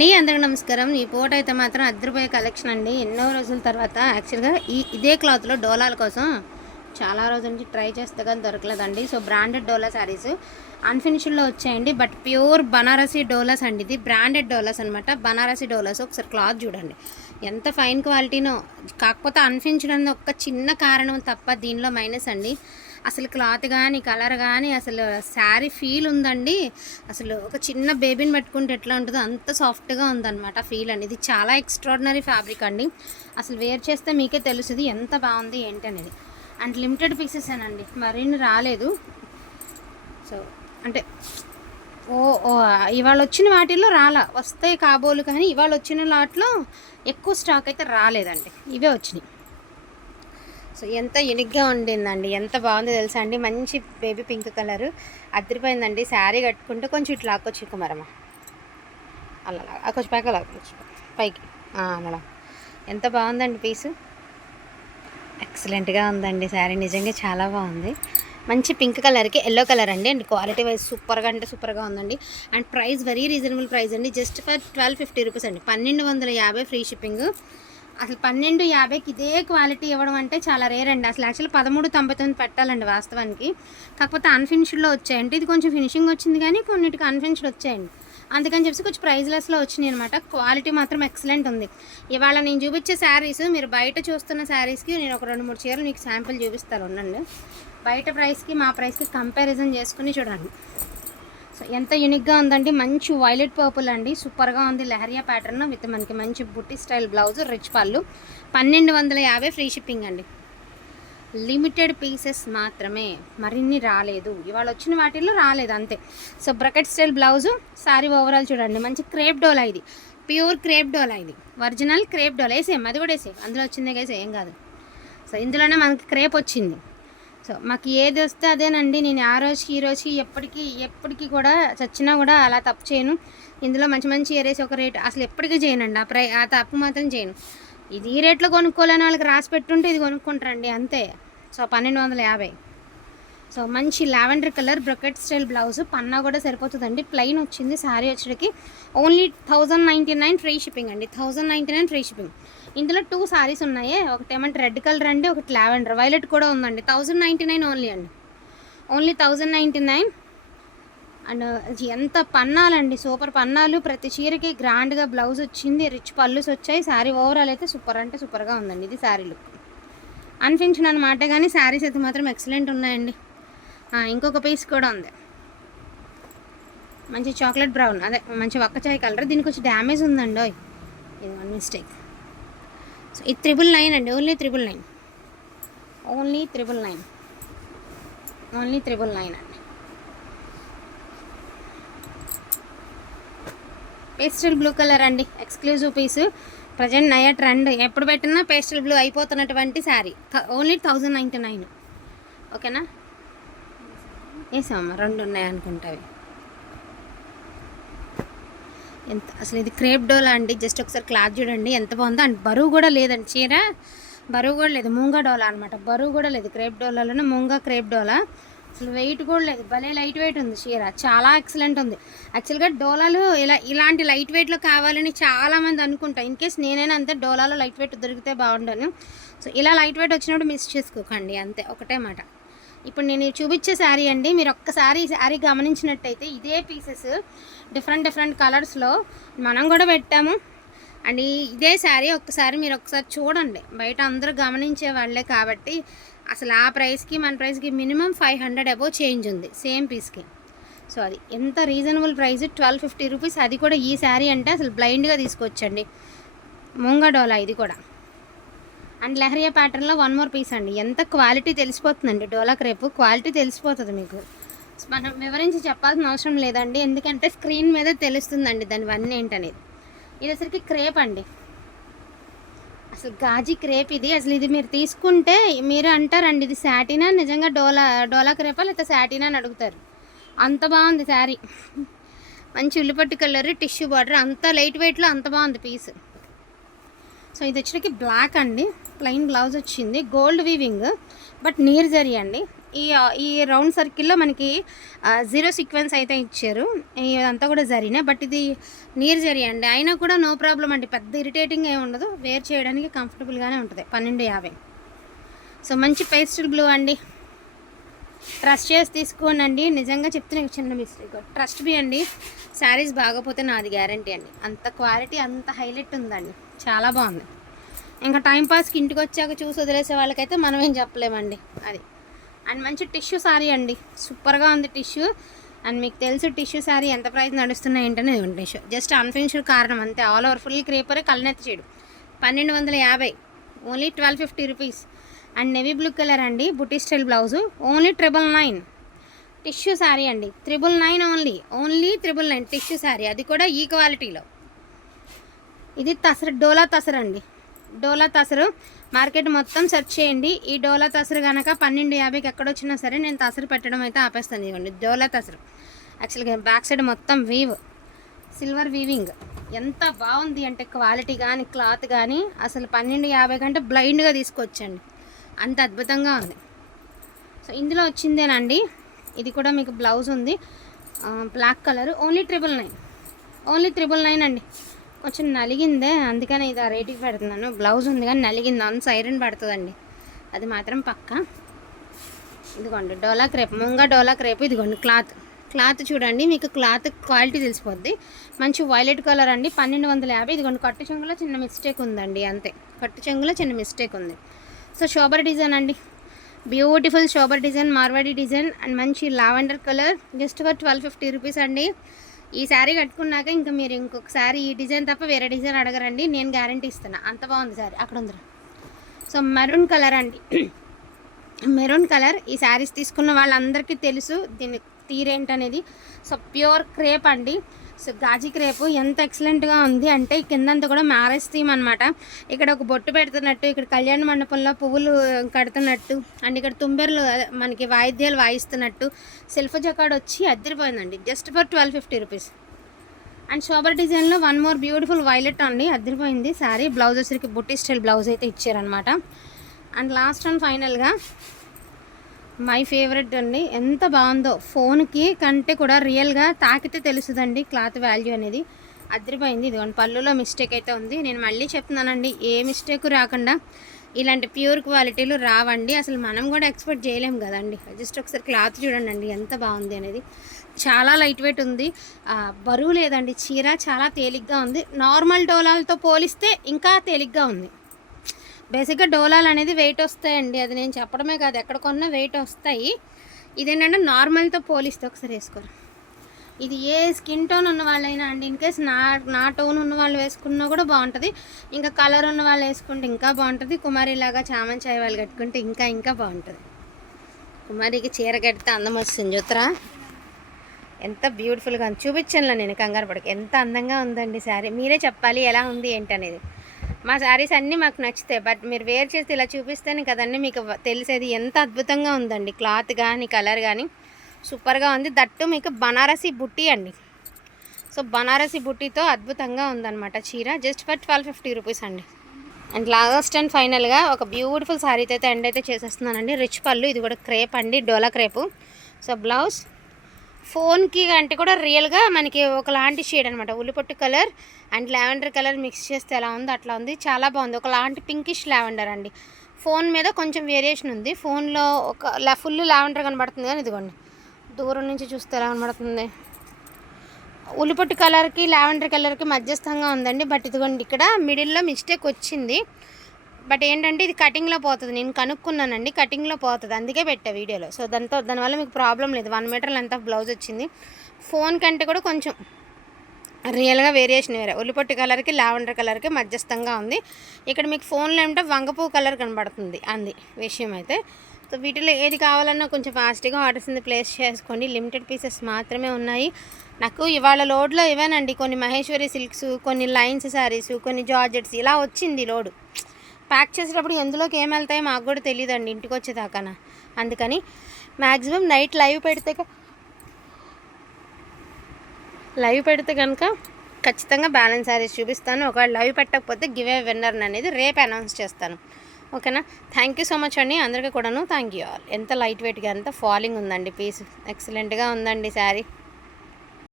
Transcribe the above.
నీ అందరికీ నమస్కారం. ఈ పూట అయితే మాత్రం అద్దరిపోయే కలెక్షన్ అండి. ఎన్నో రోజుల తర్వాత యాక్చువల్గా ఈ ఇదే క్లాత్లో డోలాల కోసం చాలా రోజుల నుంచి ట్రై చేస్తే కానీ దొరకలేదండి. సో బ్రాండెడ్ డోలా శారీస్ అన్ఫినిష్డ్లో వచ్చాయండి. బట్ ప్యూర్ బనారసీ డోలాస్ అండి ఇది. బ్రాండెడ్ డోలాస్ అనమాట బనారసీ డోలాస్. ఒకసారి క్లాత్ చూడండి. ఎంత ఫైన్ క్వాలిటీనో కాకపోతే అన్ఫినిష్డ్ అనేది ఒక చిన్న కారణం తప్ప దీనిలో మైనస్ అండి. అసలు క్లాత్ కానీ కలర్ కానీ అసలు శారీ ఫీల్ ఉందండి. అసలు ఒక చిన్న బేబీని పెట్టుకుంటే ఎట్లా ఉంటుందో అంత సాఫ్ట్గా ఉందన్నమాట ఫీల్ అండి. ఇది చాలా ఎక్స్ట్రాడినరీ ఫ్యాబ్రిక్ అండి. అసలు వేర్ చేస్తే మీకే తెలుస్తుంది ఎంత బాగుంది ఏంటి అనేది అండ్ లిమిటెడ్ పీసెస్ అండి మరిన్ని రాలేదు. సో అంటే ఓ ఓ ఇవాళ వచ్చిన వాటిల్లో రాలా. వస్తాయి కాబోలు కానీ ఇవాళ వచ్చిన లాట్లో ఎక్కువ స్టాక్ అయితే రాలేదండి. ఇవే వచ్చినాయి. సో ఎంత యూనిక్గా ఉండిందండి. ఎంత బాగుందో తెలుసా అండి. మంచి బేబీ పింక్ కలర్ అద్దరిపోయిందండి శారీ కట్టుకుంటే కొంచెం ఇట్లా ఆకొచ్చు కుమారమ్మ అలా అలా కొంచెం పైకి లాక్కొచ్చు పైకి. అలా ఎంత బాగుందండి పీసు ఎక్సలెంట్గా ఉందండి శారీ. నిజంగా చాలా బాగుంది. మంచి పింక్ కలర్కి ఎల్లో కలర్ అండి. అండ్ క్వాలిటీ వైజ్ సూపర్గా అంటే సూపర్గా ఉందండి. And price very reasonable price అండి. Just for twelve fifty rupees అండి. పన్నెండు వందల యాభై ఫ్రీ షిప్పింగ్ అసలు పన్నెండు యాభైకి ఇదే క్వాలిటీ ఇవ్వడం అంటే చాలా రేర్ అండి. అసలు యాక్చువల్ పదమూడు తొంభై తొమ్మిది పెట్టాలండి వాస్తవానికి. కాకపోతే అన్ఫినిష్డ్లో వచ్చాయండి. ఇది కొంచెం ఫినిషింగ్ వచ్చింది కానీ కొన్నిటికి అన్ఫినిష్డ్ వచ్చాయండి. అందుకని చెప్పి కొంచెం ప్రైజ్లెస్లో వచ్చినాయి అనమాట క్వాలిటీ మాత్రం ఎక్సలెంట్ ఉంది. ఇవాళ నేను చూపించే శారీస్ మీరు బయట చూస్తున్న శారీస్కి నేను ఒక రెండు మూడు చీరలు మీకు శాంపిల్ చూపిస్తాను. ఉండండి. బయట ప్రైస్కి మా ప్రైస్కి కంపారిజన్ చేసుకుని చూడండి. సో ఎంత యూనిక్గా ఉందండి మంచి వైలెట్ పర్పుల్ అండి. సూపర్గా ఉంది. లెహరియా ప్యాటర్న్ విత్ మనకి మంచి బుట్టి స్టైల్ బ్లౌజ్ రిచ్ పళ్ళు పన్నెండు వందల యాభై ఫ్రీ షిప్పింగ్ అండి. లిమిటెడ్ పీసెస్ మాత్రమే. మరిన్ని రాలేదు. ఇవాళ వచ్చిన వాటిల్లో రాలేదు అంతే. So brocade style blouse saree overall చూడండి. మంచి క్రేప్ డోలా ఇది. ప్యూర్ క్రేప్ డోలా ఇది. ఒరిజినల్ క్రేప్ డోలా వేసేయం అది కూడా వేసేయం అందులో వచ్చిందే వేసే ఏం కాదు. సో ఇందులోనే మనకి క్రేప్ వచ్చింది. సో మాకు ఏది వస్తే అదేనండి. నేను ఆ రోజుకి ఈ రోజుకి ఎప్పటికీ ఎప్పటికీ కూడా చచ్చినా కూడా అలా తప్పు చేయను. ఇందులో మంచి మంచి ఏరేసి ఒక రేట్ అసలు ఎప్పటికీ చేయనండి. ఆ ప్రై ఆ తప్పు మాత్రం చేయను. ఇది ఈ రేట్లో కొనుక్కోలేని వాళ్ళకి రాసి పెట్టుంటే ఇది కొనుక్కుంటారండి అంతే. సో పన్నెండు వందల యాభై. సో మంచి lavender colour brocade style blouse. పన్నా కూడా సరిపోతుందండి. ప్లెయిన్ వచ్చింది sari వచ్చేటికి. Only thousand ninety nine free shipping అండి. Thousand ninety nine free shipping ఇందులో టూ శారీస్ ఉన్నాయి. ఒకటి ఏమంటే రెడ్ కలర్ అండి ఒకటి లావెండర్. వైలెట్ కూడా ఉందండి. థౌజండ్ నైంటీ నైన్ ఓన్లీ అండి. Only thousand ninety nine and ఎంత పన్నాలండి. సూపర్ పన్నాలు. ప్రతి చీరకి గ్రాండ్గా బ్లౌజ్ వచ్చింది. రిచ్ పళ్ళుస్ వచ్చాయి. శారీ ఓవరాల్ అయితే సూపర్ అంటే సూపర్గా ఉందండి. ఇది శారీ లుక్ అన్ఫినిషన్ అనమాట కానీ శారీస్ అయితే మాత్రం ఎక్సలెంట్ ఉన్నాయండి. ఇంకొక పీస్ కూడా ఉంది. మంచి చాక్లెట్ బ్రౌన్ అదే మంచి వక్కచాయ్ కలర్. దీనికి వచ్చి డ్యామేజ్ ఉందండి. ఇది వన్ మిస్టేక్ సో ఇది త్రిబుల్ నైన్ అండి. Only triple nine only triple nine only triple nine అండి. పేస్టల్ బ్లూ కలర్ అండి. ఎక్స్క్లూజివ్ పీస్ ప్రజెంట్ నయా ట్రెండ్ ఎప్పుడు పెట్టినా pastel blue అయిపోతున్నటువంటి saree only thousand ninety nine ఓకేనా వేసామమ్మా రెండు ఉన్నాయి అనుకుంటావి ఎంత అసలు ఇది క్రేప్ డోలా అండి జస్ట్ ఒకసారి క్లాత్ చూడండి ఎంత బాగుందో. అండ్ బరువు కూడా లేదండి చీర. బరువు కూడా లేదు మూంగా డోలా అనమాట బరువు కూడా లేదు క్రేప్ డోలాలోనే మూంగా క్రేప్ డోలా. అసలు వెయిట్ కూడా లేదు భలే లైట్ వెయిట్ ఉంది చీర. చాలా ఎక్సలెంట్ ఉంది. యాక్చువల్గా డోలాలు ఇలా ఇలాంటి లైట్ వెయిట్లో కావాలని చాలామంది అనుకుంటా. ఇన్ కేస్ నేనైనా అంతే డోలాలో లైట్ వెయిట్ దొరికితే బాగుండను. సో ఇలా లైట్ వెయిట్ వచ్చినప్పుడు మిస్ చేసుకోకండి అంతే. ఒకటే మాట. ఇప్పుడు నేను చూపించే శారీ అండి. మీరు ఒక్కసారి ఈ శారీ గమనించినట్టయితే ఇదే పీసెస్ డిఫరెంట్ డిఫరెంట్ కలర్స్లో మనం కూడా పెట్టాము. అండ్ ఈ- ఇదే శారీ ఒక్కసారి మీరు ఒకసారి చూడండి. బయట అందరూ గమనించే వాళ్ళే కాబట్టి అసలు ఆ ప్రైస్కి మన ప్రైస్కి minimum five hundred above change ఉంది. సేమ్ పీస్కి సో అది ఎంత reasonable price twelve fifty rupees అది కూడా ఈ శారీ అంటే అసలు బ్లైండ్గా తీసుకొచ్చండి. ముంగడోలా డోలా ఇది కూడా. అండ్ లెహరియా ప్యాటర్న్లో వన్ మోర్ పీస్ అండి. ఎంత క్వాలిటీ తెలిసిపోతుందండి డోలా క్రేపు క్వాలిటీ తెలిసిపోతుంది మీకు. మనం వివరించి చెప్పాల్సిన అవసరం లేదండి. ఎందుకంటే స్క్రీన్ మీద తెలుస్తుందండి దాని వన్ ఏంటనేది. ఇది అసలుకి క్రేప్ అండి. అసలు గాజీ క్రేప్ ఇది. అసలు ఇది మీరు తీసుకుంటే మీరు అంటారండి ఇది శాటినా నిజంగా డోలా డోలా క్రేపా లేకపోతే శాటినా అని అడుగుతారు. అంత బాగుంది శారీ. మంచి ఉల్లిపట్టు కలర్ టిష్యూ బార్డర్ అంత లైట్ వెయిట్లో అంత బాగుంది పీస్ సో ఇది వచ్చినకి బ్లాక్ అండి. ప్లెయిన్ బ్లౌజ్ వచ్చింది. గోల్డ్ వీవింగ్ బట్ నీర్ జరీ అండి. ఈ ఈ రౌండ్ సర్కిల్లో మనకి జీరో సీక్వెన్స్ అయితే ఇచ్చారు. ఇదంతా కూడా జరిగినాయి. బట్ ఇది నీర్ జరి అండి. అయినా కూడా నో ప్రాబ్లం అండి. పెద్ద ఇరిటేటింగ్ ఏమి ఉండదు. వేర్ చేయడానికి కంఫర్టబుల్గానే ఉంటుంది. పన్నెండు యాభై. సో మంచి పేస్టల్ బ్లూ అండి. ట్రస్ట్ చేసి తీసుకోనండి. నిజంగా చెప్తున్నా చిన్న మిస్టేక్ ట్రస్ట్ బి అండి. శారీస్ బాగోపోతే నాది గ్యారంటీ అండి. అంత క్వాలిటీ అంత హైలైట్ ఉందండి. చాలా బాగుంది. ఇంకా టైంపాస్కి ఇంటికి వచ్చాక చూసి వదిలేసే వాళ్ళకైతే మనం ఏం చెప్పలేమండి. అది. అండ్ మంచి టిష్యూ శారీ అండి. సూపర్గా ఉంది టిష్యూ. అండ్ మీకు తెలుసు టిష్యూ శారీ ఎంత ప్రైస్ నడుస్తున్నాయి ఏంటనే టిష్యూ జస్ట్ అన్ఫినిష్డ్ కారణం అంతే. ఆల్ ఓవర్ ఫుల్ క్రీపరే కళ్ళనెత్తి చేయడు. పన్నెండు వందల యాభై. Only twelve fifty rupees. And navy blue colour అండి. బుటీ style blouse. Only triple nine. Tissue saree అండి. Triple nine only. Only triple nine tissue saree అది కూడా ఈ క్వాలిటీలో. ఇది తసర డోలా తసర అండి. డోలా తసరు మార్కెట్ మొత్తం సెర్చ్ చేయండి. ఈ డోలా తసరు కనుక పన్నెండు యాభైకి ఎక్కడొచ్చినా సరే నేను తసరు పెట్టడం అయితే ఆపేస్తాను ఇవ్వండి డోలా తసరు. యాక్చువల్గా బ్యాక్ సైడ్ మొత్తం వీవ్. సిల్వర్ వీవింగ్ ఎంత బాగుంది అంటే క్వాలిటీ కానీ క్లాత్ కానీ అసలు పన్నెండు యాభై కంటే బ్లైండ్గా తీసుకొచ్చండి. అంత అద్భుతంగా ఉంది. సో ఇందులో వచ్చిందేనండి. ఇది కూడా మీకు బ్లౌజ్ ఉంది. Black colour only triple nine only triple nine అండి. కొంచెం నలిగిందే అందుకని ఇది ఆ రేటుకి పెడుతున్నాను. బ్లౌజ్ ఉంది కానీ నలిగింది అన్ సైరన్ పడుతుందండి. అది మాత్రం పక్క. ఇదిగోండి డోలా క్రేప్ ముంగ డోలా క్రేప్ ఇదిగోండి క్లాత్. క్లాత్ చూడండి మీకు క్లాత్ క్వాలిటీ తెలిసిపోద్ది. మంచి వైలెట్ కలర్ అండి పన్నెండు వందల యాభై. ఇదిగోండి కట్టు చెంగులో చిన్న మిస్టేక్ ఉందండి అంతే. కట్టు చెంగులో చిన్న మిస్టేక్ ఉంది. సో షోబర్ డిజైన్ అండి. Beautiful sober design Marwadi design and మంచి lavender colour. Just for twelve fifty rupees అండి. ఈ శారీ కట్టుకున్నాక ఇంకా మీరు ఇంకొకసారి ఈ డిజైన్ తప్ప వేరే డిజైన్ అడగరండి నేను గ్యారంటీ ఇస్తున్నా. అంత బాగుంది శారీ. అక్కడ ఉందిరా. సో మెరూన్ కలర్ అండి. మెరూన్ కలర్ ఈ శారీస్ తీసుకున్న వాళ్ళందరికీ తెలుసు దీని తీరేంటనేది. సో ప్యూర్ క్రేప్ అండి. సో గాజీ క్రేపు ఎంత ఎక్సలెంట్గా ఉంది అంటే కిందంతా కూడా మ్యారేజ్ థీమ్ అనమాట ఇక్కడ ఒక బొట్టు పెడుతున్నట్టు ఇక్కడ కళ్యాణ మండపంలో పువ్వులు కడుతున్నట్టు అండ్ ఇక్కడ తుంబెర్లు మనకి వాయిద్యాలు వాయిస్తున్నట్టు. సెల్ఫ్ జకాడ్ వచ్చి అద్దరిపోయిందండి just for twelve fifty rupees and sober డిజైన్లో వన్ మోర్ బ్యూటిఫుల్ వైలెట్ అండి అద్దరిపోయింది. సారీ బ్లౌజ్ వచ్చరికి బుట్టి స్టైల్ బ్లౌజ్ అయితే ఇచ్చారనమాట అండ్ లాస్ట్ అండ్ ఫైనల్గా మై ఫేవరెట్ అండి. ఎంత బాగుందో. ఫోన్కి కంటే కూడా రియల్గా తాకితే తెలుస్తుందండి క్లాత్ వాల్యూ అనేది. అదిరిపోయింది. ఇదిగోండి పళ్ళులో మిస్టేక్ అయితే ఉంది. నేను మళ్ళీ చెప్తున్నానండి ఏ మిస్టేక్ రాకుండా ఇలాంటి ప్యూర్ క్వాలిటీలు రావండి. అసలు మనం కూడా ఎక్స్పెక్ట్ చేయలేం కదండి. జస్ట్ ఒకసారి క్లాత్ చూడండి అండి ఎంత బాగుంది అనేది. చాలా లైట్ వెయిట్ ఉంది. బరువు లేదండి. చీర చాలా తేలిగ్గా ఉంది. నార్మల్ డోలాలతో పోలిస్తే ఇంకా తేలిగ్గా ఉంది. బేసిక్గా డోలాలు అనేది వెయిట్ వస్తాయండి. అది నేను చెప్పడమే కాదు. ఎక్కడ కొన్నా వెయిట్ వస్తాయి. ఇదేంటంటే నార్మల్తో పోలిస్తే ఒకసారి వేసుకోరు. ఇది ఏ స్కిన్ టోన్ ఉన్న వాళ్ళైనా అండి ఇన్ కేస్ నా నా టోన్ ఉన్న వాళ్ళు వేసుకున్నా కూడా బాగుంటుంది. ఇంకా కలర్ ఉన్న వాళ్ళు వేసుకుంటే ఇంకా బాగుంటుంది. కుమారిలాగా చామన్ చాయ్ వాళ్ళు కట్టుకుంటే ఇంకా ఇంకా బాగుంటుంది. కుమారికి చీర కడితే అందం వస్తుంది చూత్తరా. ఎంత బ్యూటిఫుల్గా ఉంది. చూపించాను నేను కంగారు పడక. ఎంత అందంగా ఉందండి శారీ. మీరే చెప్పాలి ఎలా ఉంది ఏంటనేది. మా శారీస్ అన్నీ మాకు నచ్చుతాయి. బట్ మీరు వేర్ చేసి ఇలా చూపిస్తేనే కదండి మీకు తెలిసేది ఎంత అద్భుతంగా ఉందండి. క్లాత్ కానీ కలర్ కానీ సూపర్గా ఉంది. దట్టు మీకు బనారసి బుట్టి అండి. సో బనారసి బుట్టితో అద్భుతంగా ఉందన్నమాట చీర. Just for twelve fifty rupees అండి. అండ్ లాస్ట్ అండ్ ఫైనల్గా ఒక బ్యూటిఫుల్ శారీతో అయితే ఎండ్ అయితే చేసేస్తున్నానండి. రిచ్ పళ్ళు ఇది కూడా క్రేప్ అండి. డోలా క్రేపు. సో బ్లౌజ్ ఫోన్కి అంటే కూడా రియల్గా మనకి ఒకలాంటి షేడ్ అనమాట ఉల్లిపొట్టు colour and lavender colour mix చేస్తే ఎలా ఉందో అట్లా ఉంది. చాలా బాగుంది. ఒకలాంటి పింకిష్ లావెండర్ అండి. ఫోన్ మీద కొంచెం వేరియేషన్ ఉంది. ఫోన్లో ఒక ఫుల్ లావెండర్ కనబడుతుంది కానీ ఇదిగోండి. దూరం నుంచి చూస్తే ఎలా కనబడుతుంది? ఉల్లిపొట్టు కలర్కి లావెండర్ కలర్కి మధ్యస్థంగా ఉందండి. బట్ ఇదిగోండి ఇక్కడ మిడిల్లో మిస్టేక్ వచ్చింది. బట్ ఏంటంటే ఇది కటింగ్లో పోతుంది. నేను కనుక్కున్నానండి కటింగ్లో పోతుంది. అందుకే పెట్టా వీడియోలో. సో దాంతో దానివల్ల మీకు ప్రాబ్లం లేదు. One metre length of blouse వచ్చింది. ఫోన్ కంటే కూడా కొంచెం రియల్గా వేరియేషన్ వేరే. ఉల్లిపొట్టి కలర్కి లావెండర్ కలర్కి మధ్యస్థంగా ఉంది. ఇక్కడ మీకు ఫోన్లో ఏమిటో వంగపువ్వు కలర్ కనబడుతుంది అంది విషయం అయితే. సో వీటిలో ఏది కావాలన్నా కొంచెం ఫాస్ట్గా ఆర్డర్స్ ప్లేస్ చేసుకోండి. లిమిటెడ్ పీసెస్ మాత్రమే ఉన్నాయి. నాకు ఇవాళ లోడ్లో ఇవేనండి కొన్ని మహేశ్వరి సిల్క్స్ కొన్ని లైన్స్ శారీస్ కొన్ని జార్జెట్స్. ఇలా వచ్చింది లోడు. ప్యాక్ చేసేటప్పుడు ఎందులోకి ఏం వెళ్తాయో మాకు కూడా తెలియదండి ఇంటికి వచ్చేదాకాన అందుకని మ్యాక్సిమం నైట్ లైవ్ పెడితే లైవ్ పెడితే కనుక ఖచ్చితంగా బ్యాలెన్స్ శారీస్ చూపిస్తాను. ఒకవేళ లైవ్ పెట్టకపోతే గివ్ ఏ విన్నర్ అనేది రేపు అనౌన్స్ చేస్తాను. ఓకేనా? థ్యాంక్ యూ సో మచ్ అండి. అందరికీ కూడాను థ్యాంక్ యూ ఆల్ ఎంత లైట్ వెయిట్గా ఎంత ఫాలింగ్ ఉందండి. పీస్ ఎక్సలెంట్గా ఉందండి శారీ.